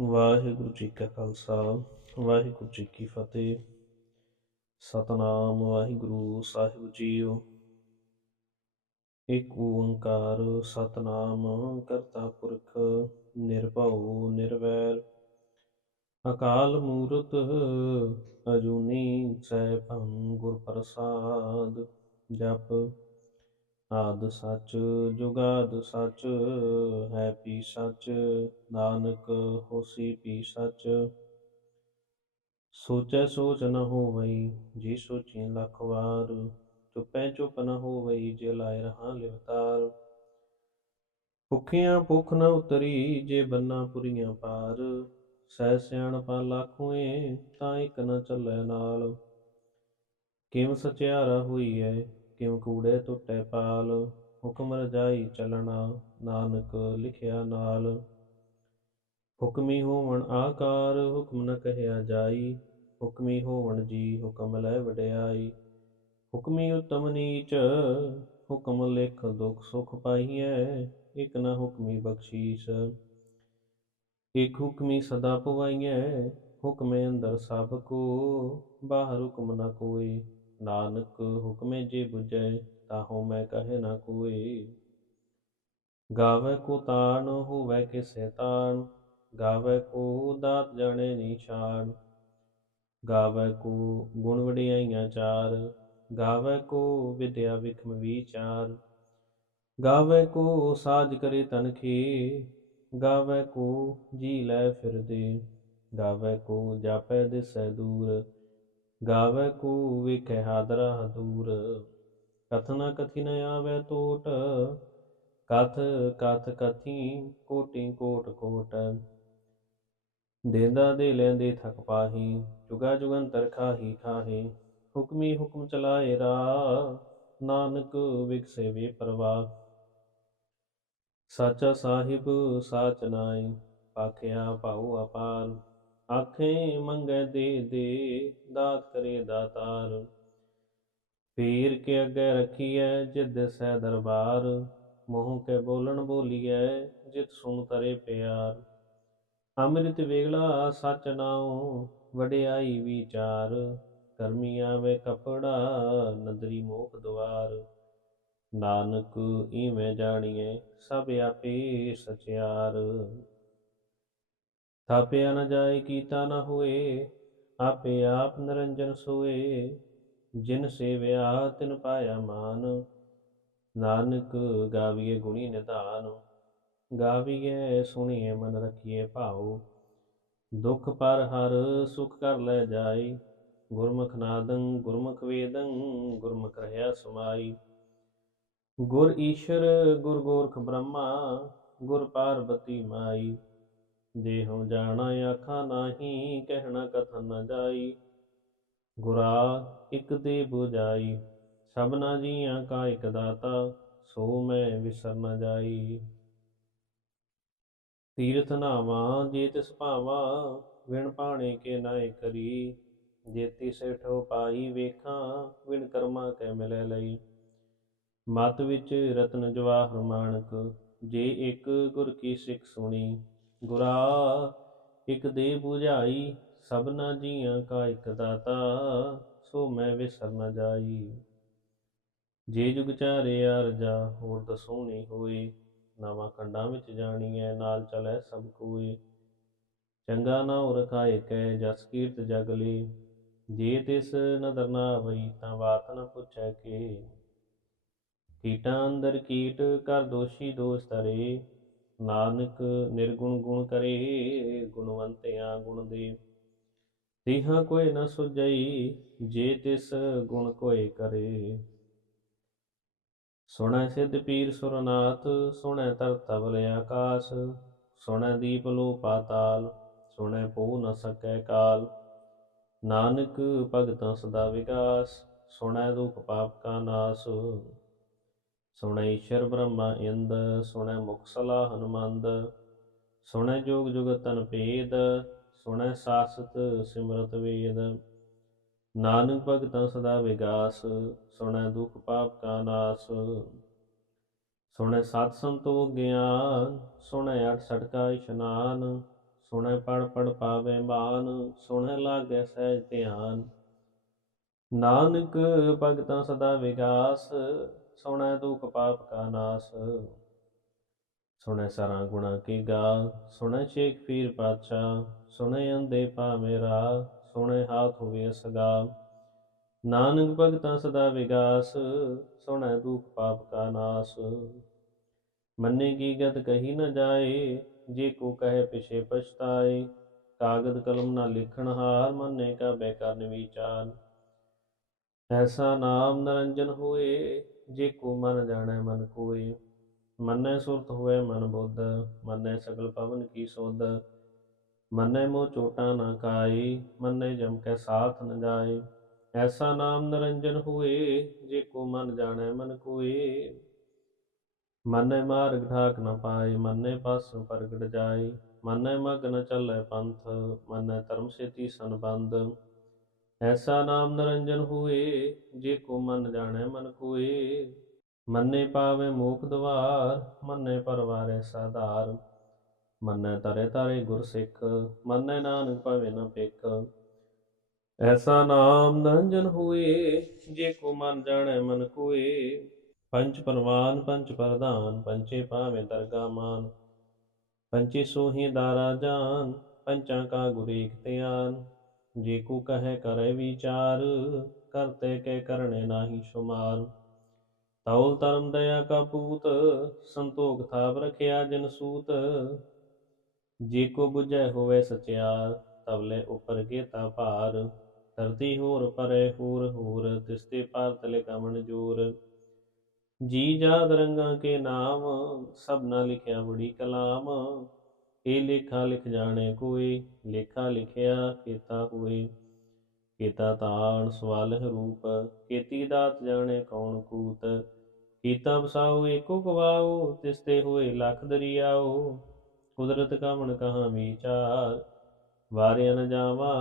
ਵਾਹਿਗੁਰੂ ਜੀ ਕਾ ਖਾਲਸਾ, ਵਾਹਿਗੁਰੂ ਜੀ ਕੀ ਫਤਿਹ। ਸਤਨਾਮ ਵਾਹਿਗੁਰੂ, ਸਾਹਿਬ ਜੀਓ। ਇੱਕ ਓੰਕਾਰ ਸਤਨਾਮ ਕਰਤਾ ਪੁਰਖ ਨਿਰਭਉ ਨਿਰਵੈਰ। ਅਕਾਲ ਮੂਰਤ ਅਜੂਨੀ ਸੈਭੰ ਗੁਰ ਪ੍ਰਸਾਦ ਜਪ ਆਦ ਸੱਚ ਜੁਗਾਦ ਸੱਚ, ਹੈ ਪੀ ਸੱਚ, ਨਾਨਕ ਹੋਸੀ ਪੀ ਸੱਚ। ਸੋਚੈ ਸੋਚ ਨ ਹੋਵਈ, ਜੇ ਸੋਚੀ ਲੱਖ ਵਾਰ। ਚੁੱਪੈ ਚੁੱਪ ਨ ਹੋਵਈ, ਜੇ ਲਾਇ ਰਹਾ ਲਿਵਤਾਰ ਭੁੱਖਿਆਂ ਭੁੱਖ ਨ ਉਤਰੀ, ਜੇ ਬੰਨਾ ਪੁਰੀਆਂ ਪਾਰ। ਸਹਿ ਸਿਆਣਪਾ ਲਾਖੋਏ, ਤਾਂ ਇੱਕ ਨ ਚੱਲੈ ਨਾਲ। ਕਿਵ ਸਚਿਆਰਾ ਹੋਈ ਐ ਕਿਉ ਕੂੜੇ ਟੁੱਟੇ ਪਾਲ, ਹੁਕਮ ਰਜਾਈ ਚਲਣਾ ਨਾਨਕ ਲਿਖਿਆ ਨਾਲ। ਹੁਕਮੀ ਹੋਵਣ ਆਕਾਰ, ਹੁਕਮ ਨ ਕਹਿਆ ਜਾਈ। ਹੁਕਮੀ ਹੋਵਣ ਜੀ ਹੁਕਮ ਲੈ ਵਡਿਆਈ। ਹੁਕਮੀ ਉਤਮ ਨੀਚ, ਹੁਕਮ ਲਿਖ ਦੁਖ ਸੁਖ ਪਾਈਐ ਇਕ ਨ ਹੁਕਮੀ ਬਖਸ਼ੀਸ। ਇਕ ਹੁਕਮੀ ਸਦਾ ਪਵਾਈਐ, ਹੁਕਮੇ ਅੰਦਰ ਸਭ ਕੋ, ਬਾਹਰ ਹੁਕਮ ਨ ਕੋਈ। ਨਾਨਕ ਹੁਕਮੇ ਜੇ 부ਜੈ ਤਾਹੂ ਮੈਂ ਕਹੇ ਨਾ ਕੋਈ ਗਾਵੇ ਕੋ ਤਾਣ, ਹੋਵੇ ਕਿਸੈ ਤਾਣ। ਗਾਵੇ ਕੋ ਦਾਤ ਜਾਣੇ ਨਿਸ਼ਾਨ ਗਾਵੇ ਕੋ ਗੁਣ ਵਡਿਆਈਆਂ ਚਾਰ। ਗਾਵੇ ਕੋ ਵਿਦਿਆ ਵਿਖਮ ਵਿਚਾਰ। ਗਾਵੇ ਕੋ ਸਾਜ ਕਰੇ ਤਨਖੀ ਗਾਵੇ ਕੋ ਜੀ ਲੈ ਫਿਰਦੇ। ਗਾਵੇ ਕੋ ਜਾਪੈ ਦਿਸੈ ਦੂਰ। ਗਾਵੇ ਕੋ ਵੇਖੈ ਹਾਦਰਾ ਦੂਰ ਕਥਨਾ ਕਥੀ ਨ ਆਵੇ ਟੋਟ, ਕਥ ਕਥ ਕਥੀ ਕੋਟੀ ਕੋਟ ਕੋਟ। ਦੇਂਦਾ ਦੇ ਲੈਂਦੇ ਥਕ ਪਾਹੀ, ਜੁਗਾ ਜੁਗੰਤਰ ਖਾਹੀ ਖਾਹੇ, ਹੁਕਮੀ ਹੁਕਮ ਚਲਾਏ ਰਾ, ਨਾਨਕ ਵਿਗਸੇ ਵੇ ਪਰਵਾਹ। ਸਾਚਾ ਸਾਹਿਬ ਸਾਚ ਨਾਈ ਪਾਖਿਆ ਪਾਉ ਅਪਾਰ। ਆਖੇ ਮੰਗੈ ਦੇ ਦੇ, ਦਾਤ ਕਰੇ ਦਾਤਾਰ। ਪੀਰ ਕੇ ਅੱਗੇ ਰਖੀਐ ਜਿਦ ਸਹਿ ਦਰਬਾਰ। ਮੂੰਹ ਕੇ ਬੋਲਣ ਬੋਲੀਐ ਜਿਤ ਸੁਣ ਤਰੇ ਪਿਆਰ। ਅੰਮ੍ਰਿਤ ਵੇਗਲਾ ਸਚ ਨਾਉ, ਵਡਿਆਈ ਵਿਚਾਰ। ਕਰਮੀ ਆਵੇ ਕਪੜਾ, ਨਦਰੀ ਮੋਖ ਦਵਾਰ ਨਾਨਕ ਈਵੇਂ ਜਾਣੀਏ ਸਭ ਆਪੇ ਸਚਿਆਰ। ਥਾਪਿਆ ਨਾ ਜਾਏ ਕੀਤਾ ਨਾ ਹੋਏ, ਆਪੇ ਆਪ ਨਿਰੰਜਨ ਸੋਏ। ਜਿਨ ਸੇਵਿਆ, ਤਿਨ ਪਾਇਆ ਮਾਨ। ਨਾਨਕ ਗਾਵੀਏ ਗੁਣੀ ਨਿਧਾਨ। ਗਾਵੀਏ, ਸੁਣੀਏ ਮਨ ਰਖੀਏ ਭਾਉ। ਦੁਖ ਪਰ ਹਰ ਸੁਖ ਕਰ ਲੈ ਜਾਈ ਗੁਰਮੁਖ ਨਾਦੰ, ਗੁਰਮੁਖ ਵੇਦੰ, ਗੁਰਮੁਖ ਰਹਾ ਸਮਾਈ। ਗੁਰ ਈਸ਼ਰ, ਗੁਰ ਗੋਰਖ ਬ੍ਰਹਮਾ, ਗੁਰ ਪਾਰਬਤੀ ਮਾਈ। ਦੇਹੋਂ ਜਾਣਾ ਆਖਾ ਨਾਹੀ, ਕਹਿਣਾ ਕਥਨ ਨ ਜਾਈ। ਗੁਰਾ ਇਕ ਦੇ 부ਜਾਈ ਸਭਨਾ ਜੀਆਂ ਕਾ ਇਕ ਦਾਤਾ, ਸੋ ਮੈਂ ਵਿਸਰ ਨ ਜਾਈ। ਤੀਰਥ ਨਾਵਾ ਜੇ ਤਿਸ ਭਾਵਾ, ਵਿਣ ਪਾਣੇ ਕੇ ਨਾਏ ਕਰੀ। ਜੇਤੀ ਸੇਠੋ ਪਾਈ ਵੇਖਾਂ, ਵਿਣ ਕਰਮਾ ਕੈ ਮਿਲੈ ਲਈ। ਮਤ ਵਿੱਚ ਰਤਨ ਜਵਾਹਰ ਮਾਨਕ ਜੇ ਇੱਕ ਗੁਰ ਕੀ ਸਿੱਖ ਸੁਣੀ ਗੁਰਾ, ਇਕ ਦੇ 부ਝਾਈ ਸਭਨਾ ਜੀਆਂ ਕਾ ਇਕ ਦਾਤਾ, ਸੋ ਮੈਂ ਵਿਸਰ ਨ ਜਾਈ। ਜੇ ਜੁਗ ਚਾਰੇ ਅਰਜਾ ਹੋਰ ਦਸੋਣੀ ਹੋਈ ਨਵਾਂ ਖੰਡਾਂ ਵਿੱਚ ਜਾਣੀ ਜਾਣੀਐ, ਨਾਲ ਚਲੈ ਸਭ ਕੋਈ ਚੰਗਾ ਨਾਉ ਰਖਾਏ ਕੈ, ਜਸ ਕੀਰਤ ਜਗ ਲੀ। ਜੇ ਤਿਸ ਨਦਰ ਨਾ ਆਵਈ, ਤਾਂ ਬਾਤ ਨ ਪੁੱਛੈ ਕੇ। ਕੀਟਾਂ ਅੰਦਰ ਕੀਟ ਕਰ ਦੋਸ਼ੀ ਦੋਸ਼ ਤਰੇ ਨਾਨਕ ਨਿਰਗੁਣ ਗੁਣ ਕਰੇ, ਗੁਣਵੰਤਿਆਂ ਗੁਣ ਦੇ ਤੀਹਾਂ ਕੋਈ ਨ ਸੁਝਈ, ਜੇ ਤਿਸ ਗੁਣ ਕੋਏ ਕਰੇ। ਸੁਣੈ ਸਿੱਧ ਪੀਰ ਸੁਰਨਾਥ, ਸੁਣੈ ਤਰ ਤਵਲ ਆਕਾਸ। ਸੁਣੈ ਦੀਪ ਲੋ ਪਾਤਾਲ ਸੁਣੈ ਪੋ ਨ ਸਕੈ ਕਾਲ। ਨਾਨਕ ਭਗਤਾਂ ਸਦਾ ਵਿਕਾਸ ਸੁਣੈ ਦੁਖ ਪਾਪ ਕਾ ਨਾਸ। ਸੁਣੈ ਈਸ਼ਰ ਬ੍ਰਹਮਾ ਇੰਦ, ਸੁਣੈ ਮੁਕਸਲਾ ਹਨੁਮੰਦ, ਸੁਣੈ ਜੋਗ ਤਨ ਭੇਦ, ਸੁਣੈ ਸਾਸਤ ਸਿਮਰਤ ਵੇਦ। ਨਾਨਕ ਭਗਤਾਂ ਸਦਾ ਵਿਗਾਸ, ਸੁਣੈ ਦੁਖ ਪਾਪ ਕਾ ਨਾਸ। ਸੁਣੈ ਸਤ ਸੰਤੋਖ ਗਿਆਨ, ਸੁਣੈ ਅਠ ਸਟਕਾ ਇਸ਼ਨਾਨ, ਸੁਣੈ ਪੜ ਪੜ ਪਾਵੇ ਮਾਨ, ਸੁਣੈ ਲਾਗੈ ਸਹਿਜ ਧਿਆਨ। ਨਾਨਕ ਭਗਤਾਂ ਸਦਾ ਵਿਗਾਸ ਸੁਣੈ ਦੁਖ ਪਾਪ ਕਾ ਨਾਸ। ਸੁਣੈ ਸਾਰਾ ਗੁਣਾ ਕੀ ਗਾ ਸੁਣੈ ਸ਼ੇਖ ਪੀਰ ਪਾਤਸ਼ਾਹ, ਸੁਣੈ ਅੰਦੇ ਪਾਵੇਂ ਰਾਹ, ਸੁਣੈ ਹਾਥ ਹੋਵੇ ਸਗਾ ਨਾਨਕ ਭਗਤਾਂ ਸਦਾ ਵਿਗਾਸ, ਸੁਣੈ ਦੁਖ ਪਾਪ ਕਾ ਨਾਸ। ਮੰਨੇ ਕੀ ਗਤ ਕਹੀ ਨ ਜਾਏ, ਜੇ ਕੋ ਕਹੇ ਪਿਛੇ ਪਛਤਾਏ। ਕਾਗਦ ਕਲਮ ਨਾ ਲਿਖਣ ਹਾਰ, ਮੰਨੇ ਕਾ ਬੈ ਕਰਨ ਵਿਚਾਰ। ਐਸਾ ਨਾਮ ਨਰੰਜਨ ਹੋਏ ਜੇ ਕੋ ਮਨ ਜਾਣੈ ਮਨ ਕੋਏ ਮਨੈ ਸੁਰਤ ਹੋਏ ਮਨ ਬੁੱਧ, ਮੰਨੈ ਸਗਲ ਪਵਨ ਕੀ ਸੁਧ, ਮੰਨੈ ਮੋ ਚੋਟਾ ਨਾ ਕਾਈ ਮੰਨੈ ਜਮ ਕੈ ਸਾਥ ਨ ਜਾਏ ਐਸਾ ਨਾਮ ਨਿਰੰਜਨ ਹੋਏ, ਜੇ ਕੋ ਮਨ ਜਾਣੈ ਮਨ ਕੋਏ ਮਨੈ ਮਾਰਗ ਢਾਕ ਨ ਪਾਏ ਮੰਨੈ ਪਸ ਪ੍ਰਗਟ ਜਾਏ ਮਨੈ ਮਗ ਨ ਚੱਲੈ ਪੰਥ, ਮਨੈ ਧਰਮ ਸੇਤੀ ਸੰਬੰਧ ਐਸਾ ਨਾਮ ਨਰੰਜਨ ਹੋਏ, ਜੇ ਕੋ ਮਨ ਜਾਣੈ ਮਨ ਕੋਏ ਮੰਨੇ ਪਾਵੇ ਮੋਖ ਦਵਾਰ, ਮੰਨੇ ਪਰਵਾਰੈ ਸਾਧਾਰ। ਮੰਨੈ ਤਰੇ ਤਾਰੇ ਗੁਰ ਸਿੱਖ, ਮੰਨੈ ਨਾਨਕ ਪਵੇ ਨ ਪਿਕ ਐਸਾ ਨਾਮ ਨਰੰਜਨ ਹੋਏ, ਜੇ ਕੋ ਮਨ ਜਾਣੈ ਮਨ ਕੋਏ ਪੰਚ ਪਰਵਾਨ ਪੰਚ ਪ੍ਰਧਾਨ ਪੰਚੇ ਪਾਵੇ ਦਰਗਾ ਮਾਨ। ਪੰਚੇ ਸੋਹੀ ਦਾਰਾ ਜਾਨ ਪੰਚਾਂ ਕਾ ਗੁਰੇਕ ਧਿਆਨ। ਜੇ ਕੋ ਕਹੈ ਕਰੇ ਵਿਚਾਰ ਕਰਤੇ ਕੇ ਕਰਨੇ ਨਾਹੀ ਸ਼ੁਮਾਰ। ਤਉਲ ਧਰਮ ਦਇਆ ਕਾ ਪੂਤ, ਸੰਤੋਖ ਥਾਪ ਰਖਿਆ ਜਨ ਸੂਤ। ਜੇ ਕੋ 부ਜੈ ਹੋਵੇ ਸਚਿਆਰ, ਤਵਲੇ ਉਪਰ ਗੇਤਾ ਭਾਰ। ਧਰਤੀ ਹੋਰ ਪਰੇ ਹੋਰ ਹੋਰ ਤਿਸਤੇ ਪਾਰ ਤਲੇ ਕਮਣ ਜੋਰ। ਜੀ ਜਾਦ ਰੰਗਾਂ ਕੇ ਨਾਮ ਸਭ ਨਾ ਲਿਖਿਆ ਬੜੀ ਕਲਾਮ। ਇਹ ਲੇਖਾ ਲਿਖ ਜਾਣੇ ਕੋਏ ਲੇਖਾ ਲਿਖਿਆ ਕੀਤਾ ਹੋਏ ਕੀਤਾ ਤਾਣ ਸਵਾਲ ਰੂਪ, ਕੀਤੀ ਦਾਤ ਜਾਣੇ ਕੌਣ ਕੂਤ। ਕੀਤਾ ਬਸਾਓ ਏਕੋ ਗਵਾਓ ਤਿਸ ਤੇ ਹੋਏ ਲੱਖ ਦਰਿਆਓ। ਕੁਦਰਤ ਕਵਣ ਕਹਾਂ ਵਿਚਾਰ, ਵਾਰਿਆ ਨ ਜਾਵਾ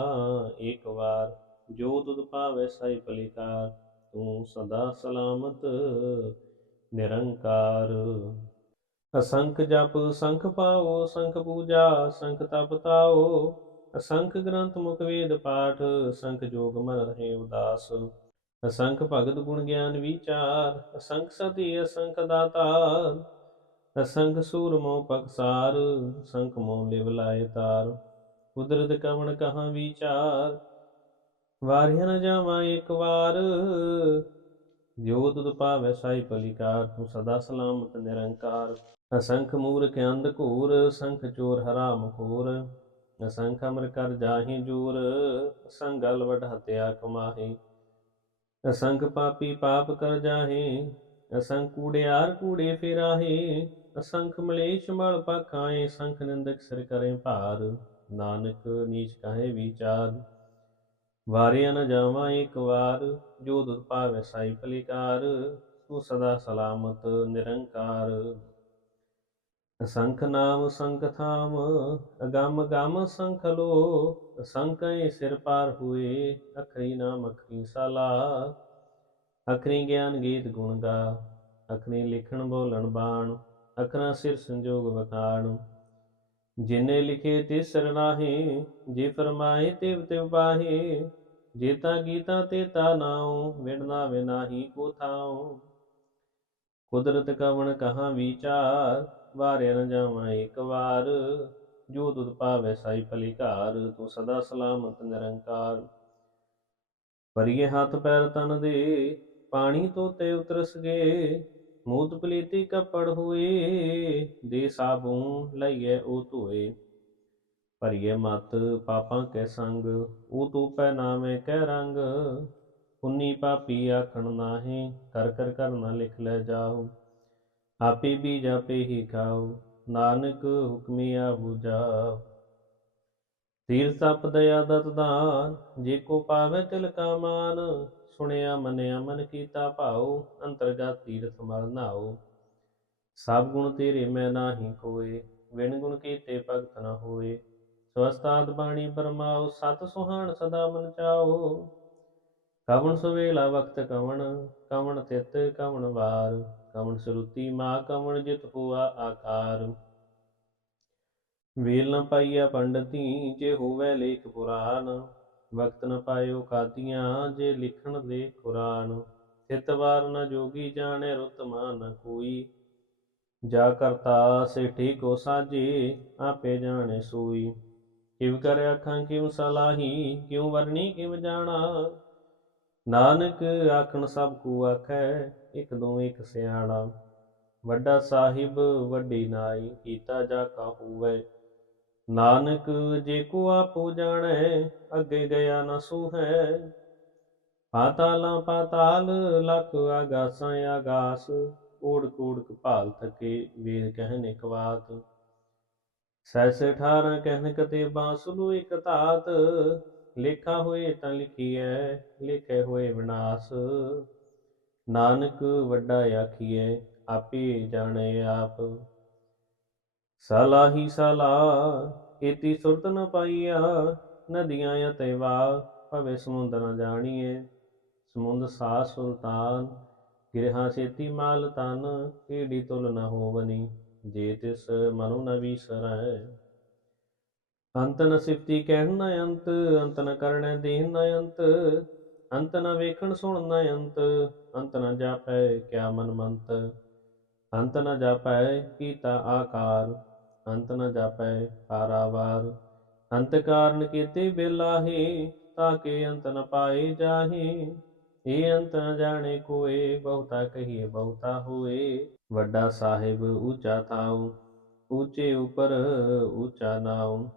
ਏਕ ਵਾਰ। ਜੋ ਤੁਧ ਭਾਵੈ ਸਾਈ ਪਲਿਕਾਰ ਤੂੰ ਸਦਾ ਸਲਾਮਤ, ਨਿਰੰਕਾਰ। ਅਸੰਖ ਜਪ ਸੰਖ ਪਾਓ, ਸੰਖ ਪੂਜਾ ਸੰਖ ਤਪ ਤਾਓ। ਅਸੰਖ ਗ੍ਰੰਥ ਮੁਖ ਵੇਦ ਪਾਠ ਸੰਖ ਜੋਗ ਮਨ ਰਹੇ ਉਦਾਸ। ਅਸੰਖ ਭਗਤ ਗੁਣ ਗਿਆਨ ਵਿਚਾਰ, ਅਸੰਖ ਸਤੀ ਅਸੰਖ ਦਾਤਾਰ। ਅਸੰਖ ਸੂਰਮੋ ਪਕਸਾਰ ਸੰਖ ਮੋ ਲਿਵ ਲਾਏ ਤਾਰ। ਕੁਦਰਤ ਕਵਣ ਕਹਾਂ ਵਿਚਾਰ, ਵਾਰਿਆ ਨ ਜਾਵਾਂ ਇੱਕ ਵਾਰ। ਜੋ ਤੁਧ ਭਾਵੈ ਸਾਈ ਪਲਿਕਾਰ ਤੂੰ ਸਦਾ ਸਲਾਮਤ ਨਿਰੰਕਾਰ। ਅਸੰਖ ਮੂਰਖ ਅੰਧ ਘੂਰ ਸੰਖ ਚੋਰ ਹਰਾਮ ਖੋਰ। ਅਸੰਖ ਅਮਰ ਕਰ ਜਾਹੀ ਜੂਰ, ਅਸੰਖ ਵਡ ਹਤਿਆ ਕਮਾਹੀ। ਅਸੰਖ ਪਾਪੀ ਪਾਪ ਕਰ ਜਾਹੇ, ਅਸੰਖ ਕੂੜਿਆਰ ਕੂੜੇ ਫਿਰਾਹੇ। ਅਸੰਖ ਮਲੇਸ਼ ਮਲ ਪਖਾਏ ਸੰਖ ਨਿੰਦਕ ਸਿਰ ਕਰੇ ਭਾਰ। ਨਾਨਕ ਨੀਚ ਕਹੇ ਵਿਚਾਰ, ਵਾਰਿਆ ਨ ਜਾਵਾਂ ਇੱਕ ਵਾਰ। ਜੋ ਦੁਖ ਪਾਵੇ ਸਾਈ ਪਲਿਕਾਰ ਤੂੰ ਸਦਾ ਸਲਾਮਤ ਨਿਰੰਕਾਰ। ਅਸੰਖ ਨਾਮ ਸੰਖ ਥਾਮ, ਅਗੰਮ ਗਮ ਸੰਖ ਲੋ, ਅਸੰਖੈ ਸਿਰ ਪਾਰ ਹੋਏ, ਅਖਰੀ ਨਾਮ ਅਖਰੀ ਸਾਲਾ। ਅਖਰੀ ਗਿਆਨ ਗੀਤ ਗੁਣ ਗਾ, ਅਖਰੀ ਲਿਖਣ ਬੋਲਣ ਬਾਣ, ਅਖਰਾਂ ਸਿਰ ਸੰਜੋਗ ਵਖਾਣ। ਜਿਨੇ ਲਿਖੇ ਤੇ ਸਰਨਾਹੇ ਜੇ ਫਰਮਾਏ ਤਿਵ ਤਿਵ ਜੇ ਜੇਤਾ ਗੀਤਾ ਤੇ ਤਾ ਨਾਉ ਵਿੜਨਾ ਵਿਨਾਹੀ ਕੋ ਥਾਉ। ਕੁਦਰਤ ਕਵਣ ਕਹਾਂ ਵਿਚਾਰ ਵਾਰਿਆ ਨ ਜਾਵਾਂ ਇੱਕ ਵਾਰ। ਜੋ ਤੁਧ ਪਾਵੈ ਸਾਈ ਪਲਿਕਾਰ ਤੂੰ ਸਦਾ ਸਲਾਮਤ ਨਿਰੰਕਾਰ। ਭਰੀਏ ਹੱਥ ਪੈਰ ਤਨ ਦੇ, ਪਾਣੀ ਤੋਤੇ ਉਤਰਸ ਗਏ। ਮੂਤ ਪਲੀਤੀ ਕੱਪੜ ਹੋਏ, ਦੇ ਸਾਬੂ ਲਈਏ ਉਹ ਧੋਏ। ਭਰੀਏ ਮਤ ਪਾਪਾਂ ਕੇ ਸੰਗ, ਉਹ ਤੂੰ ਪੈ ਨਾਵੇਂ ਕਹਿ ਰੰਗ। ਪੁੰਨੀ ਪਾਪੀ ਆਖਣ ਨਾਹੀ, ਕਰ ਕਰ ਕਰਨਾ ਲਿਖ ਲੈ ਜਾਓ ਆਪੇ ਵੀ ਜਾਪੇ ਹੀ ਖਾਓ, ਨਾਨਕ ਹੁਕਮੀ ਆ 부ਜਾ ਤੀਰ ਸਪ ਦਇਆ ਦਤ ਦਾਨ ਜੇ ਕੋ ਪਾਵੇ ਤਿਲ ਕਾ ਮਾਨ, ਸੁਣਿਆ ਮੰਨਿਆ ਮਨ ਕੀਤਾ ਭਾਉ ਅੰਤਰਗਤ ਤੀਰਥ ਮਲ ਨਾਓ ਸਭ ਗੁਣ ਤੇਰੇ ਮੈਂ ਨਾਹੀ ਕੋਏ ਵਿਣ ਗੁਣ ਕੀਤੇ ਭਗਤ ਨ ਹੋਏ। ਸਵਸਤਾਦ ਬਾਣੀ ਪਰਮਾਉ ਸਤ ਸੁਹਾਣ ਸਦਾ ਮਨ ਚਾਓ ਕਵਣ ਸੁਵੇਲਾ ਵਕਤ ਕਵਣ ਕਵਣ ਤਿਤ ਕਵਣ ਵਾਰ। ਕਵਣ ਸਰੂਤੀ, ਮਾ ਕਵਣ ਜਿਤ ਹੋਆ ਆਕਾਰ। ਵੇਲ ਨ ਪਾਈਆ ਪੰਡਤੀ ਜੇ ਹੋਵੇ ਲੇਖ ਪੁਰਾਨ ਵਕਤ ਨ ਪਾਇਓ ਕਾਦੀਆਂ ਜੇ ਲਿਖਣ ਦੇ ਕੁਰਾਨ ਤਿਤ ਨ ਜੋਗੀ ਜਾਣੇ ਰੁਤ ਨ ਕੋਈ। ਜਾ ਕਰਤਾ ਸੇਠੀ ਕੋ ਸਾਜੀ ਆਪੇ ਜਾਣੇ ਸੂਈ। ਕਿਵ ਕਰ ਆਖਾਂ, ਕਿਵ ਸਲਾਹੀ, ਕਿਉ ਵਰਣੀ, ਕਿਵ ਜਾਣਾ। ਨਾਨਕ ਆਖਣ ਸਭ ਕੂ ਆਖੈ ਇਕ ਦੋ ਇਕ ਸਿਆਣਾ, ਵੱਡਾ ਸਾਹਿਬ ਵੱਡੀ ਨਾਈ, ਕੀਤਾ ਜਾ ਕਾ ਹੋਵੇ। ਨਾਨਕ ਜੇ ਕੋ ਆਪੋ ਜਾਣੈ, ਅੱਗੇ ਗਿਆ ਨਾ ਸੂਹੈ। ਪਾਤਾਲਾਂ ਪਾਤਾਲ, ਲਖ ਆਗਾਸਾਂ ਆਗਾਸ ਓੜ ਕੋੜ ਭਾਲ ਥਕੇ ਵੇਦ ਕਹਿਨ ਇਕ ਬਾਤ। ਸੈਸ 18 ਕਹਿਨ ਕਤੇ ਬਾਂਸੁਲੂ ਇਕ ਧਾਤ, ਲੇਖਾ ਹੋਏ ਤਾਂ ਲਿਖੀਐ, ਲਿਖੇ ਹੋਏ ਵਿਨਾਸ਼। ਨਾਨਕ ਵੱਡਾ ਆਖੀਐ, ਆਪੇ ਜਾਣੇ ਆਪ। ਸਲਾਹੀ ਸਲਾਹ ਇਤੀ ਸੁਰਤ ਨ ਪਾਈਆ, ਨਦੀਆਂ ਅਤਿ ਵਾ ਭਵੇ ਸਮੁੰਦ ਨ ਜਾਣੀਏ ਸਮੁੰਦ ਸਾ ਸੁਲਤਾਨ, ਗਿਰਹਾ ਸੇਤੀ ਮਾਲ ਤਨ ਏੜੀ ਤੁਲ ਨ ਹੋਵਨੀ, ਜੇ ਤਿਸ ਮਨੁ ਨ ਵੀਸਰੈ। ਅੰਤ ਨ ਸਿਫਤੀ ਕਹਿਣ ਨ ਅੰਤ ਅੰਤ ਨ ਕਰਣੈ ਦੇਹ ਨ ਅੰਤ ਅੰਤ ਨ ਵੇਖਣ ਸੁਣ ਨ ਅੰਤ ਅੰਤ ਨ ਜਾਪੈ ਕਿਆ ਮਨ ਮੰਤ। ਅੰਤ ਨ ਜਾਪੈ ਕੀਤਾ ਆਕਾਰ, ਅੰਤ ਨ ਜਾਪੈ ਪਾਰਾਵਾਰ ਅੰਤ ਕਾਰਨ ਕੀਤੇ ਬੇਲਾਹੇ ਤਾਕੇ ਅੰਤ ਨ ਪਾਏ ਜਾਹੀ। ਇਹ ਅੰਤ ਨ ਜਾਣੇ ਕੋਏ, ਬਹੁਤਾ ਕਹੀਏ ਬਹੁਤਾ ਹੋਏ। ਵੱਡਾ ਸਾਹਿਬ ਉੱਚਾ ਥਾਉ, ਉੱਚੇ ਉਪਰ ਉੱਚਾ ਨਾਉ।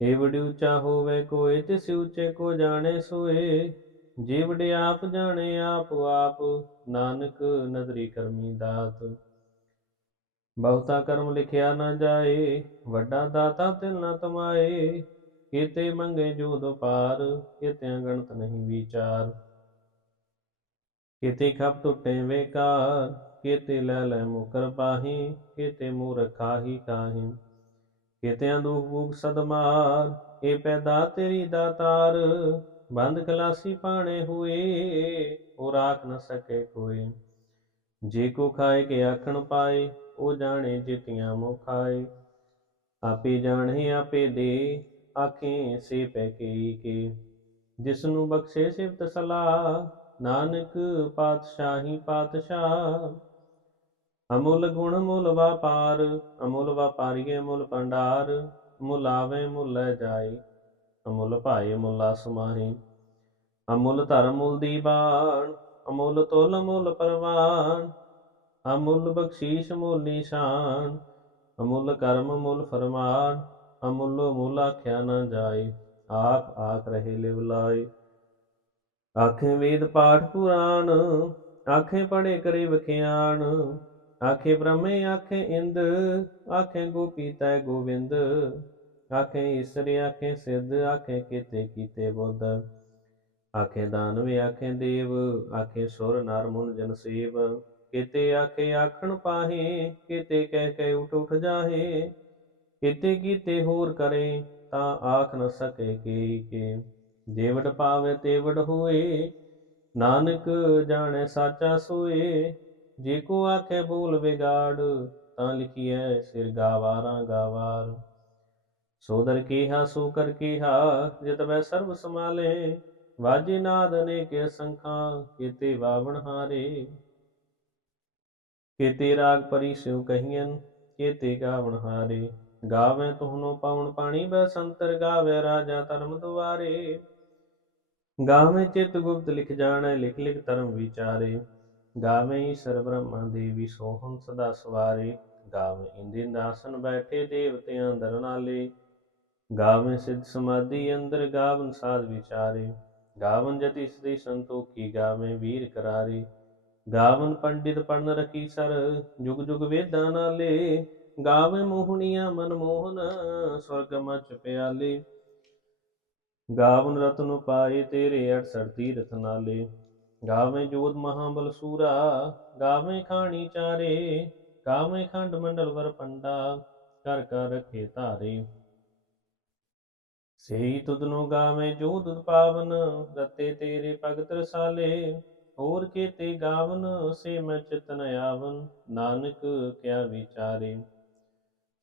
ਏ ਉੱਚਾ ਹੋਵੇ ਕੋਏ ਤਿਸ ਉੱਚੇ ਕੋ ਜਾਣੇ ਸੋਏ। ਜੇ ਆਪ ਜਾਣੇ ਆਪ ਆਪ, ਨਾਨਕ ਨਦਰੀ ਕਰਮੀ ਦਾਤ। ਬਹੁਤਾ ਕਰਮ ਲਿਖਿਆ ਨਾ ਜਾਏ, ਵੱਡਾ ਦਾਤਾ ਤਿਲ ਨਾ ਤਮਾਏ। ਕੀਤੇ ਮੰਗੇ ਜੋ ਦੁਪਾਰ ਕੀਤਿਆਂ ਗਣਤ ਨਹੀਂ ਵਿਚਾਰ। ਕੀਤੇ ਖਪ ਟੁੱਟੇ ਵੇਕਾਰ, ਕੀਤੇ ਲੈ ਲੈ ਮੁਕਰ ਪਾਹੀ, ਕੀਤੇ ਮੂਰਖਾਹੀ ਕਾਹੀ। ਕੀਤਿਆਂ ਦੁਖ ਭੂਖ ਸਦਮਾਰ, ਇਹ ਪੈਦਾ ਤੇਰੀ ਦਾਤਾਰ। ਬੰਦ ਖਲਾਸੀ ਪਾਣੇ ਹੋਏ, ਉਹ ਰਾਖ ਨ ਸਕੇ ਕੋਈ ਜੇ ਕੋ ਖਾਏ ਕੇ ਆਖਣ ਪਾਏ, ਉਹ ਜਾਣੇ ਜਿਤਿਆਂ ਮੁਖਾਏ ਆਪੇ ਜਾਣੇ, ਆਪੇ ਦੇ, ਆਖੇ ਸੇ ਪੈ ਕੇ ਕੇ ਜਿਸ ਨੂੰ ਬਖਸ਼ੇ ਸਿਫਤ ਸਲਾਹ, ਨਾਨਕ ਪਾਤਸ਼ਾਹੀ ਪਾਤਸ਼ਾਹ ਅਮੁੱਲ ਗੁਣ ਮੁੱਲ ਵਪਾਰ, ਅਮੁੱਲ ਵਪਾਰੀਏ ਮੁੱਲ ਭੰਡਾਰ, ਮੁੱਲ ਆਵੇ ਮੁੱਲ ਲੈ ਜਾਏ, ਅਮੁੱਲ ਭਾਏ ਮੁੱਲਾ ਸਮਾਹੀ। ਅਮੁੱਲ ਧਰਮ ਮੁੱਲ ਦੀ ਅਮੁੱਲ ਤੋਲ ਮੁੱਲ ਪਰਵਾਨ ਅਮੁੱਲ ਬਖਸ਼ੀਸ਼ ਮੁੱਲ ਨਿਸ਼ਾਨ, ਅਮੁੱਲ ਕਰਮ ਮੁੱਲ ਫਰਮਾਨ, ਅਮੁੱਲ ਮੁੱਲ ਆਖਿਆ ਨਾ ਜਾਏ ਆਖ ਆਖ ਰਹੇ ਲਿਵ ਲਾਏ। ਆਖੇ ਵੇਦ ਪਾਠ ਪੁਰਾਣ, ਆਖੇ ਪੜੇ ਕਰੇ ਵਿਖਿਆਣ ਆਖੇ ਬ੍ਰਹਮੇ, ਆਖੇ ਇੰਦ, ਆਖੇ ਗੋਪੀ ਤੈ ਗੋਵਿੰਦ ਆਖੇ ਈਸਰ, ਆਖੇ ਸਿੱਧ, ਆਖੇ ਕੀਤੇ ਕੀਤੇ ਬੁੱਧ, ਆਖੇ ਦਾਨਵੇ, ਆਖੇ ਦੇਵ, ਆਖੇ ਸੁਰ ਨਰ ਮੁਨ ਜਨ ਸੇਵ, ਕੀਤੇ ਆਖੇ ਆਖਣ ਪਾਹੇ, ਕੀਤੇ ਕਹਿ ਕੇ ਉਠ ਉਠ ਜਾਹੇ, ਕੀਤੇ ਕੀਤੇ ਹੋਰ ਕਰੇ, ਤਾਂ ਆਖ ਨ ਸਕੇ ਕੀ ਕੇ। ਜੇਵੜ ਪਾਵੇ ਤੇਵੜ ਹੋਏ, ਨਾਨਕ ਜਾਣੇ ਸਾਚਾ ਸੋਏ ਜੇ ਕੋ ਆਖੇ ਬੋਲ ਵਿਗਾੜ, ਤਾਂ ਲਿਖੀਐ ਸਿਰ ਗਾਵਾਰਾਂ ਗਾਵਾਰ ਸੋਦਰ ਕੀਹਾ ਸੋ ਕਰ ਕੀਹਾ ਜਿਤ ਮੈਂ ਸਰਬ ਸਮਾਲੇ ਵਾਜੇ ਨਾਦ ਅਨੇਕ ਸੰਖਾਂ ਕੀਤੇ ਵਾਵਣ ਹਾਰੇ। ਕੀਤੇ ਰਾਗ ਪਰੀ ਸਿਉ ਕਹੀਐਨ, ਕੀਤੇ ਗਾਵਣ ਹਾਰੇ। ਗਾਵੇ ਤੁਹਨੋ ਪਾਉਣ ਪਾਣੀ, ਬੈ ਸੰਤਰ ਗਾਵੇ ਰਾਜਾ ਧਰਮ ਦੁਆਰੇ। ਗਾਵੇ ਚਿਤ ਗੁਪਤ ਲਿਖ ਜਾਣੈ, ਲਿਖ ਲਿਖ ਧਰਮ ਵਿਚਾਰੇ। ਗਾਵੇ ਈਸ਼ਰ ਬ੍ਰਹਮਾ ਦੇਵੀ ਸੋਹਣ ਸਦਾ ਸਵਾਰੇ, ਗਾਵੇ ਇੰਦਿਨ ਦਾਸਨ ਬੈਠੇ ਦੇਵਤਿਆਂ ਦਰਨਾਲੇ ਨਾਲੇ, ਗਾਵੇ ਸਿੱਧ ਸਮਾਧੀ ਅੰਦਰ ਗਾਵਨ ਸਾਧ ਵਿਚਾਰੇ, ਗਾਵਨ ਜਤੀ ਸ੍ਰੀ ਸੰਤੋਖੀ ਗਾਵੇ ਵੀਰ ਕਰਾਰੇ, ਗਾਵਨ ਪੰਡਿਤ ਪੜਨ ਰਕੀ ਸਰ ਜੁਗ ਜੁਗ ਵੇਦਾਂ ਨਾਲੇ, ਗਾਵੇ ਮੋਹਣੀਆਂ ਮਨ ਮੋਹਨ ਸਵਰਗ ਮਚ ਪਿਆਲੇ, ਗਾਵਨ ਰਤਨ ਪਾਏ ਤੇਰੇ 68 ਤੀਰਥ ਨਾਲੇ ਗਾਵੇਂ ਜੋਤ ਮਹਾਬਲ ਸੂਰਾ, ਗਾਵੇਂ ਖਾਣੀ ਚਾਰੇ, ਗਾਵੇਂ ਖੰਡ ਮੰਡਲ ਵਰ ਪੰਡਾ ਕਰ ਕਰ ਰਖੇ ਧਾਰੇ ਸਹੀ ਤੁਧਨੋ ਗਾਵੇਂ ਜੋ ਦੁਧ ਪਾਵਨ, ਰਤੇ ਤੇਰੇ ਭਗਤ ਰਸਾਲੇ, ਹੋਰ ਕੀਤੇ ਗਾਵਨ, ਸੇ ਮੈਂ ਚਿਤਨ ਆਵਨ, ਨਾਨਕ ਕਿਆ ਵਿਚਾਰੇ।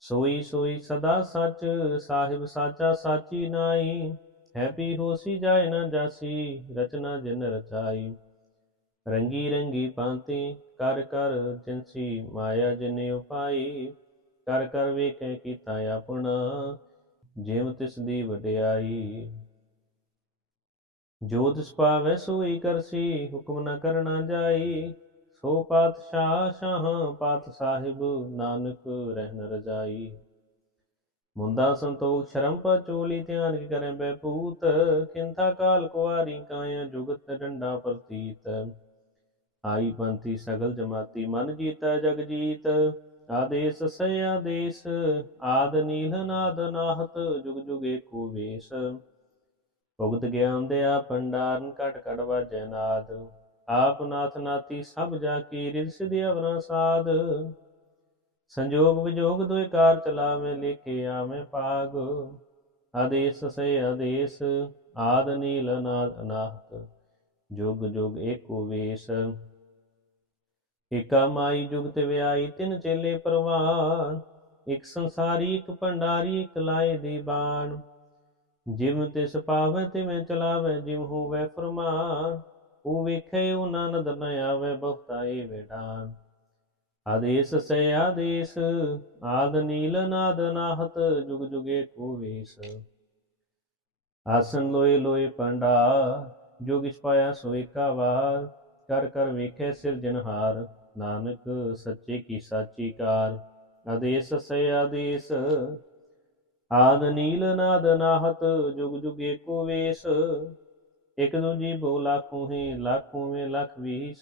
ਸੋਈ ਸੋਈ ਸਦਾ ਸੱਚ, ਸਾਹਿਬ ਸਾਚਾ ਸਾਚੀ ਨਾਈ, ਹੈਪੀ ਹੋਸੀ ਜਾਏ ਨਾ ਜਾਸੀ, ਰਚਨਾ ਜਿਨ ਰਚਾਈ। ਰੰਗੀ ਰੰਗੀ ਪਾਂਤੀ, ਕਰ ਕਰ ਜਿਨਸੀ ਮਾਇਆ ਜਿਨੇ ਉਪਾਈ, ਕਰ ਕਰ ਵੇਖੇ ਕੀਤਾ ਆਪਣਾ ਜਿਵ ਤਿਸ ਦੀ ਵਡਿਆਈ। ਜੋ ਤਿਸ ਪਾਵੈ ਸੋਈ ਕਰਸੀ ਹੁਕਮ ਨ ਕਰਨਾ ਜਾਈ। ਸੋ ਪਾਤਸ਼ਾਹ ਸ਼ਾਹ, ਪਾਤ ਸਾਹਿਬ ਨਾਨਕ ਰਹਿਣ ਰਜਾਈ। ਮੁੰਦਾ ਸੰਤੋਖ ਸ਼ਰਮ ਚੋਲੀ, ਧਿਆਨ ਕੀ ਕਰੇ ਬੈਪੂਤ ਕਿੰਥਾ ਕਾਲ ਕੁਆਰੀ ਕਾਇਆ ਜੁਗਤ ਡੰਡਾ ਪ੍ਰਤੀਤ। ਆਈ ਪੰਥੀ ਸਗਲ ਜਮਾਤੀ, ਮਨ ਜੀਤਾ ਜਗ ਜੀਤ, ਆਦੇਸ ਸੇ ਆਦੇਸ, ਆਦ ਨੀਲ ਨਾਦ ਨਾਹਤ, ਜੁਗ ਜੁਗ ਏਕੋ ਵੇਸ। ਭੁਗਤ ਗਿਆਨ ਦਿਆ ਭੰਡਾਰਨ, ਘਟ ਘਟ ਵਾਜੈ ਨਾਦ। ਆਪ ਨਾਥ ਨਾਤੀ ਸਭ ਜਾ ਕੀ ਰਿਦ ਸਿਧਿ ਅਵਨਾ ਸਾਧ ਸੰਜੋਗ ਵਿਜੋਗ ਦੋਇ ਕਾਰ ਚਲਾਵੇ ਲੇਕੇ ਆਵੇਂ ਪਾਗ। ਆਦੇਸ ਸੇ ਆਦੇਸ, ਆਦ ਨੀਲ ਨਾਦ ਅਨਾਹਤ ਜੁਗ ਜੁਗ ਏਕੋ ਵੇਸ। ਏਕਾ ਮਾਈ ਜੁਗ ਤੇ ਵਿਆਈ ਤਿੰਨ ਚੇਲੇ ਪਰਵਾਨ। ਇਕ ਸੰਸਾਰੀ, ਇੱਕ ਭੰਡਾਰੀ, ਇਕ ਲਾਏ ਦੀ ਬਾਣ। ਜਿਮ ਤਿਸ ਪਾਵੈ, ਤਿਵੇਂ ਚਲਾਵੈ ਜਿਮ ਹੋਵੈ ਫਰਮਾਨ। ਉਹ ਵੇਖੇ ਉਹ ਨਨਦ ਨ ਆਵੇ ਬਹੁਤਾਈ ਵੇਡਾਨ ਆਦੇਸ ਸੇ ਆਦੇਸ, ਆਦ ਨੀਲ, ਨਾਦ ਨਾਹਤ, ਜੁਗ ਜੁਗੇ ਕੋ ਵੇਸ। ਆਸਨ ਲੋਏ ਲੋਏ ਪੰਡਾ ਜੋ ਕਿਛ ਪਾਇਆ ਸੋ ਏਕਾ ਵਾਰ। ਕਰ ਕਰ ਵੇਖੇ ਸਿਰਜਨਹਾਰ ਨਾਨਕ ਸੱਚੇ ਕੀ ਸਾਚੀ ਕਾਰ, ਆਦੇਸ ਸੇ ਆਦੇਸ। ਆਦ ਨੀਲ ਨਾਦ ਨਾਹਤ, ਜੁਗ ਜੁਗ ਏਕੋ ਵੇਸ। ਇਕ ਦੂਜੀ ਬੋ ਲਾਖੂ ਹੀ, ਲਾਖੂ ਮੇ ਲਖ ਵੀਸ।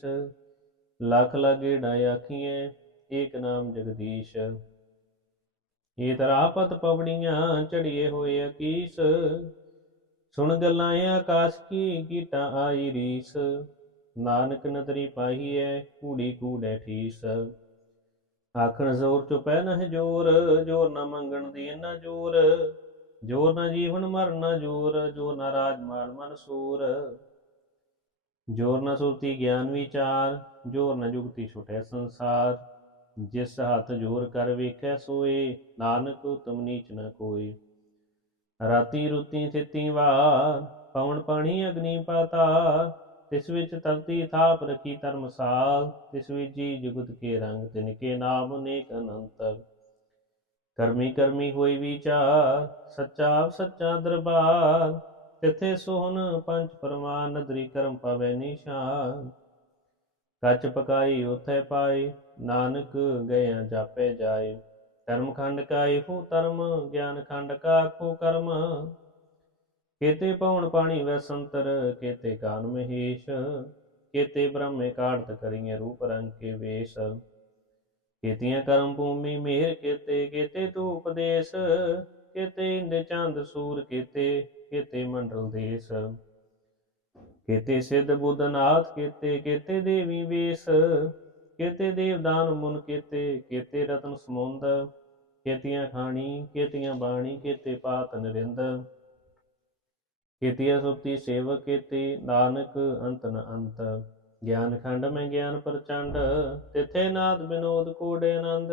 ਲਖ ਲਗੇ ਡਾਇ ਆਖੀਐ, ਏਕ ਨਾਮ ਜਗਦੀਸ਼। ਏ ਤਰਾਪਤ ਪਵੜੀਆਂ ਚੜੀਏ ਹੋਏ ਅਕੀਸ। ਸੁਣ ਗੱਲਾਂ ਆਕਾਸ਼ ਕੀ, ਕੀਟਾਂ ਆਈ ਰੀਸ। ਨਾਨਕ ਨਦਰੀ ਪਾਹੀਐ ਕੂੜੀ ਕੂੜੈ ਠੀਸ ਆਖਣ ਜ਼ੋਰ ਚੁਪੈ ਨਹਿ ਜੋਰ ਜੋਰ ਨਾ ਮੰਗਣ ਦੀ ਨਾ ਜੋਰ। ਜੋਰ ਨਾ ਜੀਵਨ ਮਰਨ ਨਾ ਜੋਰ ਜੋਰ ਨਾ ਰਾਜ ਮਾਲ ਮਨ ਸੂਰ। ਜੋਰ ਨਾ ਸੁਰਤੀ ਗਿਆਨ ਵਿਚਾਰ, ਜੋਰ ਨਾ ਜੁਗਤੀ ਛੁਟੈ ਸੰਸਾਰ। ਜਿਸ ਹੱਥ ਜੋਰ ਕਰ ਵੇਖੈ ਸੋਏ, ਨਾਨਕ ਤੁਮ ਨੀਚ ਨ ਕੋਈ ਰਾਤੀ ਰੁਤੀ ਥਿਤੀ ਵਾਰ, ਪਵਨ ਪਾਣੀ ਅਗਨੀ ਪਾਤਾ ਤਿਸ ਵਿੱਚ ਤਰਤੀ ਥਾਪ ਰਖੀ ਧਰਮਸਾਲ, ਤਿਸ ਵਿੱਚ ਜੀ ਜੁਗਤ ਕੇ ਰੰਗ, ਤਿਨ ਕੇ ਨਾਮ ਅਨੇਕ ਅਨੰਤ। ਕਰਮੀ ਕਰਮੀ ਹੋਈ ਵਿਚਾਰ, ਸੱਚਾ ਸੱਚਾ ਦਰਬਾਰ। ਤਿਥੇ ਸੋਹਣ ਪੰਜ ਪਰਮਾਨ ਨਦਰੀ ਕਰਮ ਪਵੈ ਨਿਸ਼ਾਨ। ਕੱਚ ਪਕਾਈ ਉਥੈ ਪਾਈ ਨਾਨਕ ਗਇਆ ਜਾਪੇ ਜਾਏ। ਧਰਮ ਖੰਡ ਕਾ ਹੂ ਧਰਮ, ਗਿਆਨ ਖੰਡ ਕਾ ਕੋ ਕਰਮ। ਕੇਤੇ ਪਉਣ ਪਾਣੀ ਵੈਸੰਤਰ ਕੇਤੇ ਕਾਨ ਮਹੇਸ਼, ਕੇਤੇ ਬ੍ਰਹਮੇ ਕਾੜਤ ਕਰੀਏ ਰੂਪ ਰੰਗ ਕੇ ਵੇਸ਼। ਕੇਤੀਆਂ ਕਰਮ ਭੂਮੀ ਮੇਰ ਕੇਤੇ ਕੇਤੇ ਤੂ ਉਪਦੇਸ਼, ਕੇਤੇ ਇੰਦ ਚੰਦ ਸੂਰ ਕੇਤੇ ਕੇਤੇ ਮੰਡਲ ਦੇਸ। ਕੇਤੇ ਸਿੱਧ ਬੁੱਧਨਾਥ ਕੇਤੇ ਕੇਤੇ ਦੇਵੀ ਵੇਸ, ਕੇਤੇ ਦੇਵਦਾਨ ਮੁਨ ਕੇਤੇ ਕੇਤੇ ਰਤਨ ਸਮੁੰਦ, ਕੇਤੀਆਂ ਖਾਣੀ, ਕੇਤੀਆਂ ਬਾਣੀ, ਕੇਤੇ ਪਾਤ ਨਰਿੰਦ। ਕੇਤੀਆਂ ਸੁਰਤੀ ਸੇਵਕ ਕੀਤੀ ਨਾਨਕ ਅੰਤ ਨ ਅੰਤ। ਗਿਆਨ ਖੰਡ ਮੈਂ ਗਿਆਨ ਪ੍ਰਚੰਡ, ਤਿਥੇ ਨਾਦ ਬਿਨੋਦ ਕੋੜੇ ਆਨੰਦ।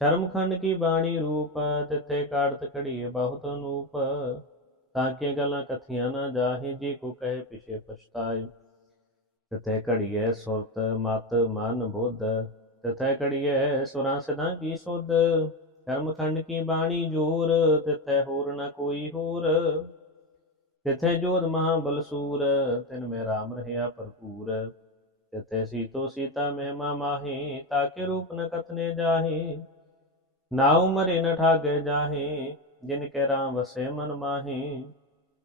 ਸ਼ਰਮ ਖੰਡ ਕੀ ਬਾਣੀ ਰੂਪ, ਤਿਥੇ ਕਾੜਤ ਘੜੀਏ ਬਹੁਤ ਅਨੂਪ। ਤਾਂ ਕਿ ਗੱਲਾਂ ਕਥੀਆਂ ਨਾ ਜਾਹੇ, ਜੀ ਕੋ ਕਹੇ ਪਿਛੇ ਪਛਤਾਏ। ਤਿਥੇ ਘੜੀਏ ਸੁਰਤ, ਮਤ, ਮਨ, ਬੁੱਧ। ਤਿਥੇ ਘੜੀਏ ਸੁਰਾਂ ਸਦਾ ਕੀ ਸੁਧ। ਕਰਮ ਖੰਡ ਕੀ ਬਾਣੀ ਜੋਰ, ਤਿਥੈ ਹੋਰ ਨਾ ਕੋਈ ਹੋਰ। ਤਿਥੇ ਜੋਤ ਮਹਾਬਲ ਬਲਸੂਰ, ਤਿਨ ਮੈਂ ਰਾਮ ਰਹਿਆ ਭਰਪੂਰ। ਤਿਥੇ ਸੀਤੋ ਸੀਤਾ ਮਹਿਮਾ ਮਾਹੀ, ਤਾਕੇ ਰੂਪ ਨ ਕਤਨੇ ਜਾਹੀ। ਨਾਉ ਮਰੇ ਨ ਠਾਗੇ ਜਾਹੀ, ਜਿਨ ਕੈ ਰਾਮ ਵਸੇ ਮਨ ਮਾਹੀ।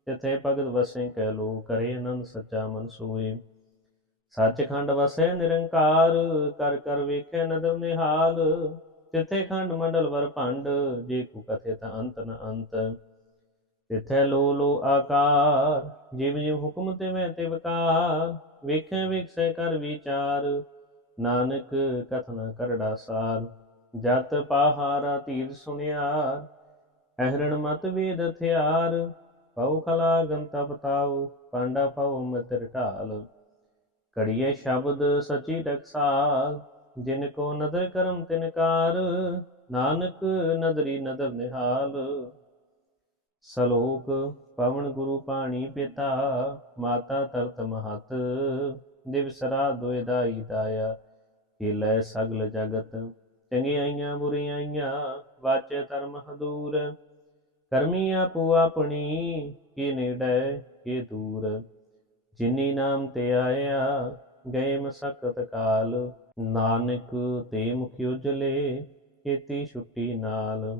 ਤਿਥੇ ਭਗਤ ਵਸੇ ਕੈ ਲੋ ਕਰੇ ਆਨੰਦ ਸੱਚਾ ਮਨ ਸੋਏ ਸੱਚਖੰਡ ਵਸੇ ਨਿਰੰਕਾਰ, ਕਰ ਕਰ ਵੇਖੇ ਨਦਰ ਨਿਹਾਲ। ਤਿਥੇ ਖੰਡ ਮੰਡਲ ਵਰ ਭੰਡ, ਜੇ ਕੋ ਕਥੇ ਤਾਂ ਅੰਤ ਨ ਅੰਤ। ਤਿਥੈ ਲੋ ਲੋ ਆਕਾਰ, ਜਿਵ ਜਿਵ ਹੁਕਮ ਤਿਵੇਂ ਤੇ ਵਿਕਾਰ ਵੇਖੈ ਵੇਖੈ ਕਰ ਵਿਚਾਰ, ਨਾਨਕ ਕਥਨਾ ਕਰੜਾ ਸਾਰ, ਜਤ ਪਾਹਾਰਾ ਤੀਰ ਸੁਨਿਆਰ, ਅਹਰਣ ਮਤ ਵੇਦ ਹਥਿਆਰ ਪਉ ਖਲਾ ਗੰਤਾ ਬਤਾਉ ਪਾਂਡਾ ਪਉ ਮਤਰ ਢਾਲ। ਕੜੀਏ ਸ਼ਬਦ ਸਚੀ ਟਕਸਾਲ, ਜਿਨ ਕੋ ਨਦਰ ਕਰਮ ਤਿਨਕਾਰ ਨਾਨਕ ਨਦਰੀ ਨਦਰ ਨਿਹਾਲ। ਸਲੋਕ ਪਵਨ ਗੁਰੂ ਪਾਣੀ ਪਿਤਾ, ਮਾਤਾ ਤਰਤ ਮਹਤ ਦਿਵਸਰਾ ਦੋਇ ਦਾਈ ਦਾਇਆ, ਹਿਲੈ ਸਗਲ ਜਗਤ, ਚੰਗਿਆਈਆਂ ਬੁਰੀਆਈਆਂ, ਵਾਚੈ ਧਰਮ ਹਦੂਰ, ਕਰਮੀ ਆਪੋ ਆਪਣੀ, ਕੀ ਨੇੜੇ, ਕੀ ਦੂਰ, ਜਿਨੀ ਨਾਮ ਤੇ ਆਇਆ, ਗਏ ਮਸਕਤ ਕਾਲ, ਨਾਨਕ ਤੇ ਮੁਖ ਉਜਲੇ, ਕੀਤੀ ਛੁੱਟੀ ਨਾਲ।